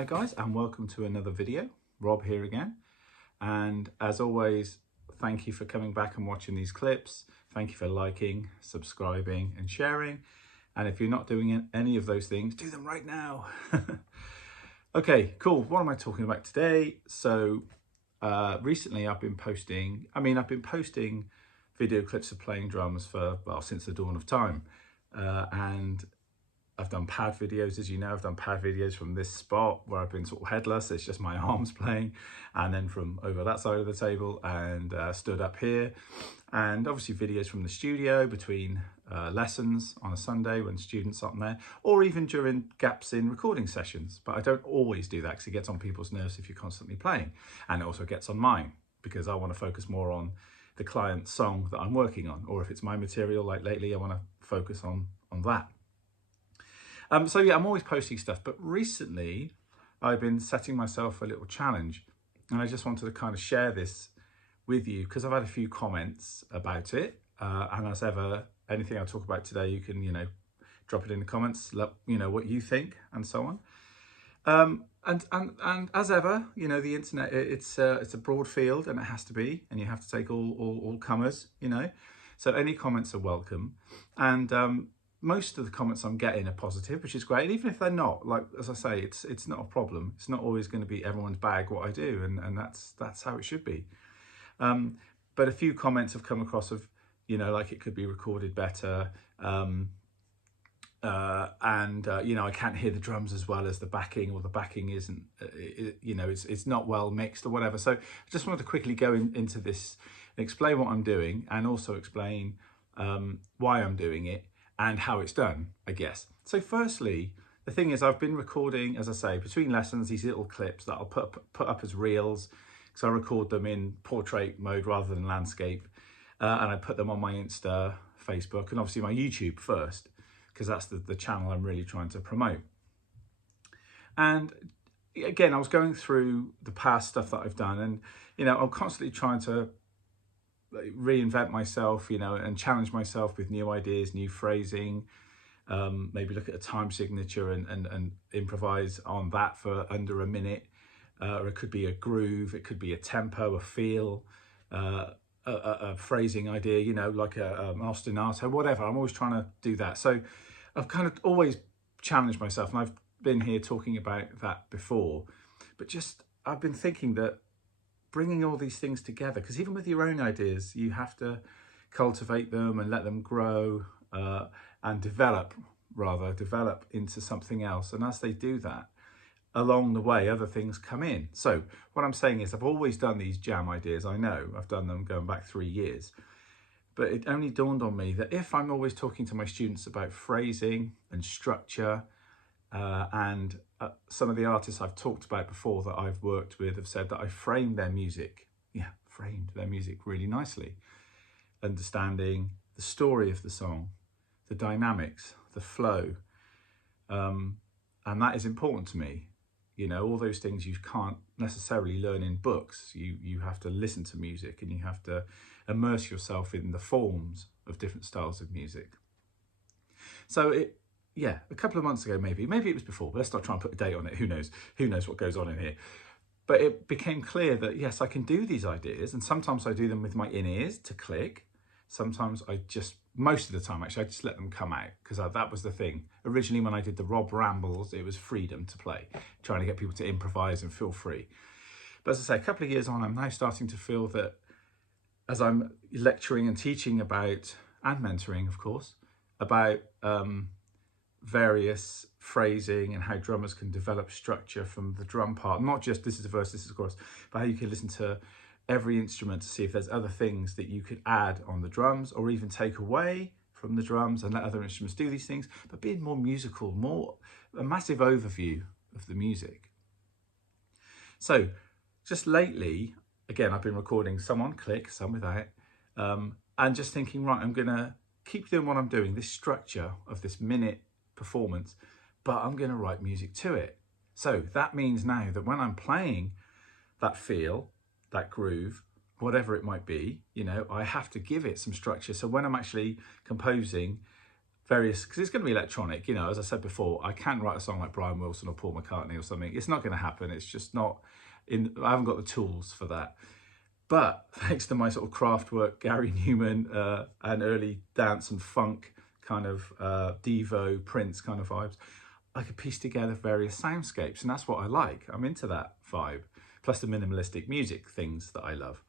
Hi guys, and welcome to another video. Rob here again. And as always, thank you for coming back and watching these clips. Thank you for liking, subscribing and sharing. And if you're not doing any of those things, do them right now. Okay, cool. What am I talking about today? So recently I've been posting video clips of playing drums since the dawn of time. And I've done pad videos, as you know. I've done pad videos from this spot where I've been sort of headless. It's just my arms playing, and then from over that side of the table and stood up here. And obviously videos from the studio between lessons on a Sunday when students aren't there, or even during gaps in recording sessions. But I don't always do that because it gets on people's nerves if you're constantly playing. And it also gets on mine because I want to focus more on the client's song that I'm working on. Or if it's my material, like lately, I want to focus on that. So yeah, I'm always posting stuff, but recently I've been setting myself a little challenge, and I just wanted to kind of share this with you because I've had a few comments about it. And as ever, anything I talk about today, you can, drop it in the comments, let what you think and so on. And as ever, the internet, it's a broad field, and it has to be, and you have to take all comers, So any comments are welcome. And most of the comments I'm getting are positive, which is great. And even if they're not, like, as I say, it's not a problem. It's not always going to be everyone's bag what I do, and that's how it should be. But a few comments have come across of, like it could be recorded better. I can't hear the drums as well as the backing, or the backing isn't, it's not well mixed or whatever. So I just wanted to quickly go into this, explain what I'm doing, and also explain why I'm doing it and how it's done, I guess. So firstly, the thing is, I've been recording, as I say, between lessons, these little clips that I'll put up as reels, because I record them in portrait mode rather than landscape. And I put them on my Insta, Facebook, and obviously my YouTube first, because that's the channel I'm really trying to promote. And again, I was going through the past stuff that I've done, and I'm constantly trying to reinvent myself, and challenge myself with new ideas, new phrasing, maybe look at a time signature and improvise on that for under a minute. Or it could be a groove, it could be a tempo, a feel, a phrasing idea, like an ostinato, whatever. I'm always trying to do that. So I've kind of always challenged myself, and I've been here talking about that before, but just I've been thinking that bringing all these things together, because even with your own ideas, you have to cultivate them and let them grow and develop into something else. And as they do that, along the way, other things come in. So what I'm saying is, I've always done these jam ideas. I know I've done them going back 3 years, but it only dawned on me that if I'm always talking to my students about phrasing and structure, and some of the artists I've talked about before that I've worked with have said that I framed their music really nicely, understanding the story of the song, the dynamics, the flow, and that is important to me. All those things you can't necessarily learn in books. You have to listen to music, and you have to immerse yourself in the forms of different styles of music. So a couple of months ago, maybe it was before, but let's not try and put a date on it. Who knows what goes on in here. But it became clear that yes, I can do these ideas, and sometimes I do them with my in-ears to click. Sometimes most of the time actually, I just let them come out, because that was the thing. Originally, when I did the Rob Rambles, it was freedom to play, trying to get people to improvise and feel free. But as I say, a couple of years on, I'm now starting to feel that as I'm lecturing and teaching about, and mentoring, of course, about various phrasing and how drummers can develop structure from the drum part, not just this is a verse, this is a chorus, but how you can listen to every instrument to see if there's other things that you could add on the drums, or even take away from the drums and let other instruments do these things, but being more musical, a massive overview of the music. So just lately, again, I've been recording some on click, some without, and just thinking, right, I'm gonna keep doing what I'm doing, this structure of this minute performance, but I'm going to write music to it. So that means now that when I'm playing that feel, that groove, whatever it might be, I have to give it some structure. So when I'm actually composing various, because it's going to be electronic, you know, as I said before, I can't write a song like Brian Wilson or Paul McCartney or something. It's not going to happen. It's just not I haven't got the tools for that. But thanks to my sort of craft work, Gary Newman, and early dance and funk kind of Devo, Prince kind of vibes, I could piece together various soundscapes, and that's what I like. I'm into that vibe, plus the minimalistic music things that I love.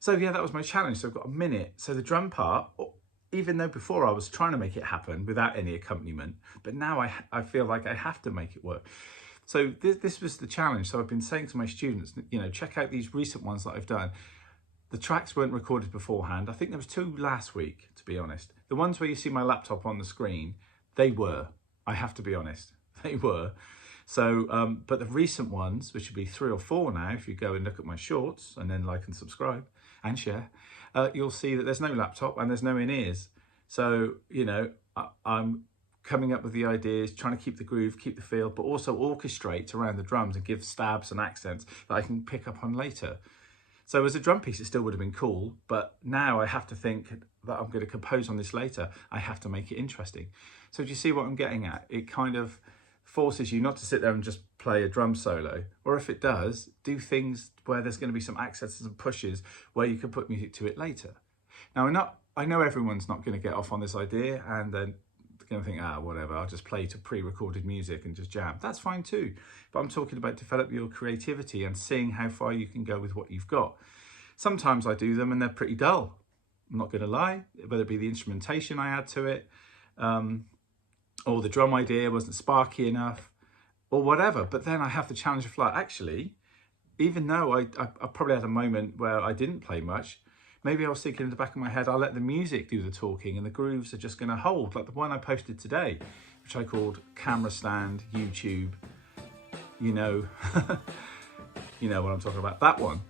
So yeah, that was my challenge. So I've got a minute. So the drum part, even though before I was trying to make it happen without any accompaniment, but now I feel like I have to make it work. So this was the challenge. So I've been saying to my students, you know, check out these recent ones that I've done. The tracks weren't recorded beforehand. I think there was 2 last week, to be honest. The ones where you see my laptop on the screen, they were. I have to be honest, they were. So, but the recent ones, which would be 3 or 4 now, if you go and look at my shorts and then like and subscribe and share, you'll see that there's no laptop and there's no in-ears. So, you know, I'm coming up with the ideas, trying to keep the groove, keep the feel, but also orchestrate around the drums and give stabs and accents that I can pick up on later. So as a drum piece, it still would have been cool, but now I have to think that I'm going to compose on this later. I have to make it interesting. So do you see what I'm getting at? It kind of forces you not to sit there and just play a drum solo, or if it does, do things where there's going to be some accents and pushes where you can put music to it later. Now, I know everyone's not going to get off on this idea and then going to think, whatever, I'll just play to pre-recorded music and just jam. That's fine too. But I'm talking about develop your creativity and seeing how far you can go with what you've got. Sometimes I do them and they're pretty dull. I'm not going to lie, whether it be the instrumentation I add to it, or the drum idea wasn't sparky enough, or whatever. But then I have the challenge of like, actually, even though I probably had a moment where I didn't play much, maybe I was thinking in the back of my head, I'll let the music do the talking and the grooves are just going to hold, like the one I posted today, which I called Camera Stand YouTube. You know, you know what I'm talking about. That one.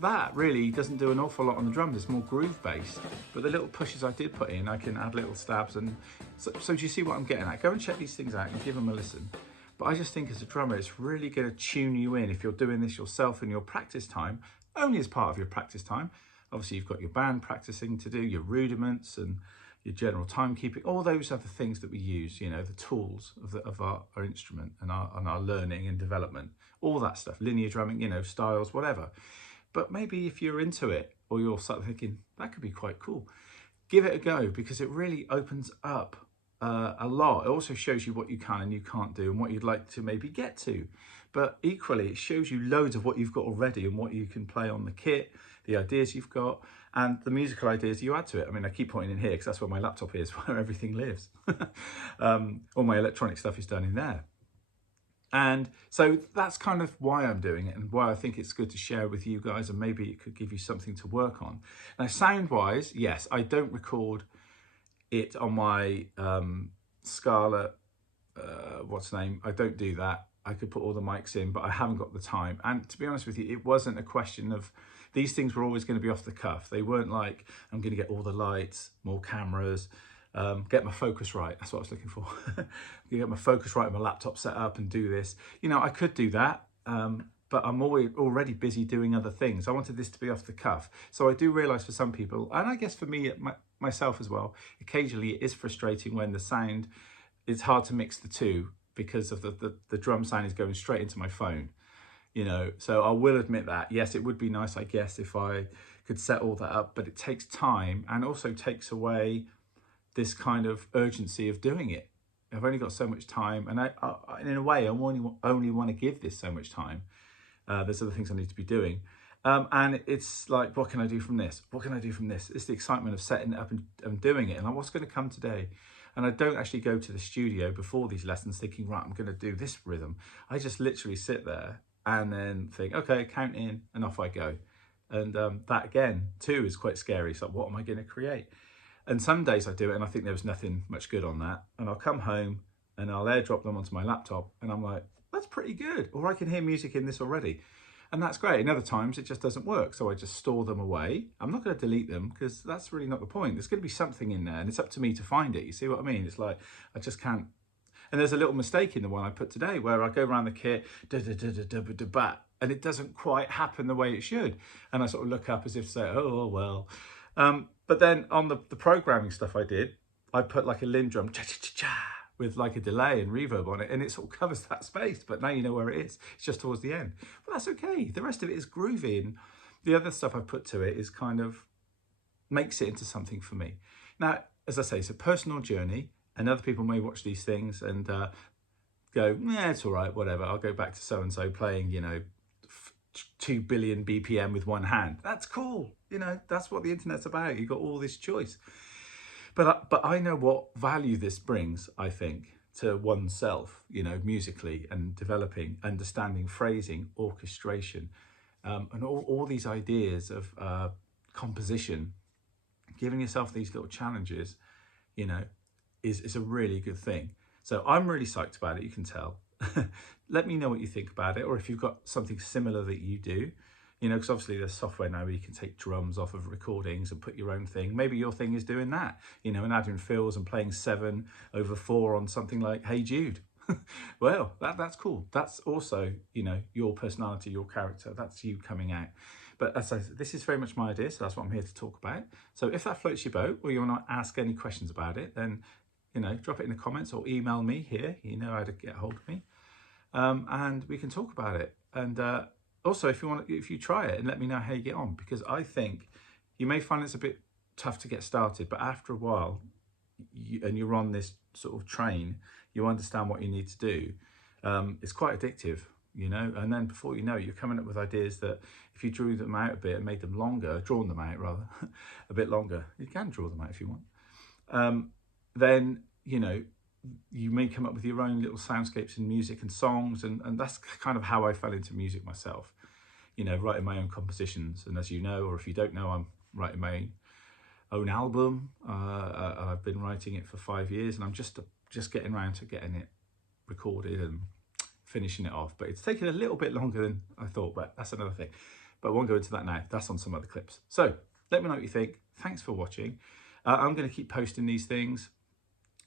That really doesn't do an awful lot on the drums. It's more groove based. But the little pushes I did put in, I can add little stabs. And so do you see what I'm getting at? Go and check these things out and give them a listen. But I just think as a drummer, it's really going to tune you in if you're doing this yourself in your practice time, only as part of your practice time. Obviously, you've got your band practicing to do, your rudiments and your general timekeeping, all those other things that we use, you know, the tools of our instrument and our learning and development, all that stuff, linear drumming, you know, styles, whatever. But maybe if you're into it or you're sort thinking, that could be quite cool, give it a go because it really opens up a lot. It also shows you what you can and you can't do and what you'd like to maybe get to. But equally, it shows you loads of what you've got already and what you can play on the kit, the ideas you've got, and the musical ideas you add to it. I mean, I keep pointing in here because that's where my laptop is, where everything lives. All my electronic stuff is done in there. And so that's kind of why I'm doing it and why I think it's good to share with you guys, and maybe it could give you something to work on. Now, sound-wise, yes, I don't record it on my Scala, I don't do that. I could put all the mics in, but I haven't got the time. And to be honest with you, it wasn't a question of, these things were always going to be off the cuff. They weren't like, I'm going to get all the lights, more cameras, get my focus right. That's what I was looking for. Get my focus right, my laptop set up and do this. You know, I could do that, but I'm already busy doing other things. I wanted this to be off the cuff. So I do realize for some people, and I guess for me, myself as well, occasionally it is frustrating when the sound, it's hard to mix the two because of the drum sound is going straight into my phone, you know. So I will admit that, yes, it would be nice, I guess, if I could set all that up, but it takes time and also takes away this kind of urgency of doing it. I've only got so much time, and I in a way, I only want to give this so much time. There's other things I need to be doing. And it's like, what can I do from this? What can I do from this? It's the excitement of setting it up and doing it. And like, what's going to come today? And I don't actually go to the studio before these lessons thinking, right, I'm going to do this rhythm. I just literally sit there and then think, okay, count in, and off I go. And that again, too, is quite scary. So what am I going to create? And some days I do it and I think there was nothing much good on that. And I'll come home and I'll airdrop them onto my laptop and I'm like, that's pretty good. Or I can hear music in this already. And that's great. And other times it just doesn't work. So I just store them away. I'm not going to delete them because that's really not the point. There's going to be something in there and it's up to me to find it. You see what I mean? It's like, I just can't. And there's a little mistake in the one I put today where I go around the kit, and it doesn't quite happen the way it should. And I sort of look up as if to say, oh, well. But then on the programming stuff I did, I put like a Lindrum cha-cha-cha-cha with like a delay and reverb on it, and it sort of covers that space, but now you know where it is. It's just towards the end. But that's okay. The rest of it is groovy, and the other stuff I've put to it is kind of makes it into something for me. Now, as I say, it's a personal journey, and other people may watch these things and go, yeah, it's all right, whatever. I'll go back to so-and-so playing, you know, 2 billion BPM with one hand. That's cool. You know, that's what the internet's about. You've got all this choice. But I know what value this brings, I think, to oneself, you know, musically, and developing, understanding phrasing, orchestration, and all these ideas of composition. Giving yourself these little challenges, you know, is a really good thing. So I'm really psyched about it, you can tell. Let me know what you think about it, or if you've got something similar that you do. You know, because obviously there's software now where you can take drums off of recordings and put your own thing. Maybe your thing is doing that, you know, and adding fills and playing 7/4 on something like Hey Jude. Well, that's cool. That's also, you know, your personality, your character. That's you coming out. But as I said, this is very much my idea, so that's what I'm here to talk about. So if that floats your boat, or you want to ask any questions about it, then, you know, drop it in the comments or email me here. You know how to get hold of me, and we can talk about it. And also, if you try it, and let me know how you get on, because I think you may find it's a bit tough to get started, but after a while, and you're on this sort of train, you understand what you need to do. It's quite addictive, you know, and then before you know it, you're coming up with ideas that if you drew them out a bit and made them longer, drawn them out rather, a bit longer, you can draw them out if you want, then, you know, you may come up with your own little soundscapes in music and songs, and that's kind of how I fell into music myself, you know, writing my own compositions. And as you know, or if you don't know, I'm writing my own album. I've been writing it for 5 years, and I'm just getting around to getting it recorded and finishing it off. But it's taken a little bit longer than I thought, but that's another thing. But I won't go into that now. That's on some other clips. So let me know what you think. Thanks for watching. I'm going to keep posting these things.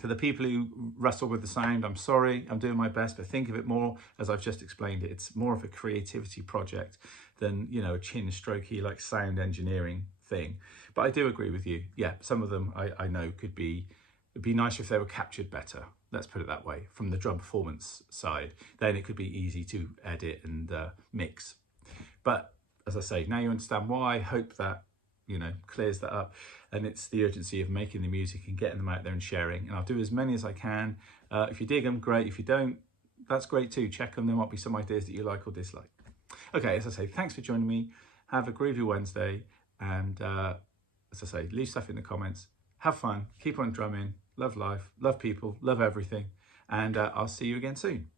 For the people who wrestle with the sound, I'm sorry, I'm doing my best, but think of it more, as I've just explained it, it's more of a creativity project than, you know, a chin strokey like sound engineering thing. But I do agree with you. Yeah, some of them I know it'd be nicer if they were captured better. Let's put it that way, from the drum performance side. Then it could be easy to edit and mix. But as I say, now you understand why. I hope that, you know, clears that up. And it's the urgency of making the music and getting them out there and sharing. And I'll do as many as I can. If you dig them, great. If you don't, that's great too. Check them. There might be some ideas that you like or dislike. Okay, as I say, thanks for joining me. Have a groovy Wednesday. And as I say, leave stuff in the comments. Have fun. Keep on drumming. Love life. Love people. Love everything. And I'll see you again soon.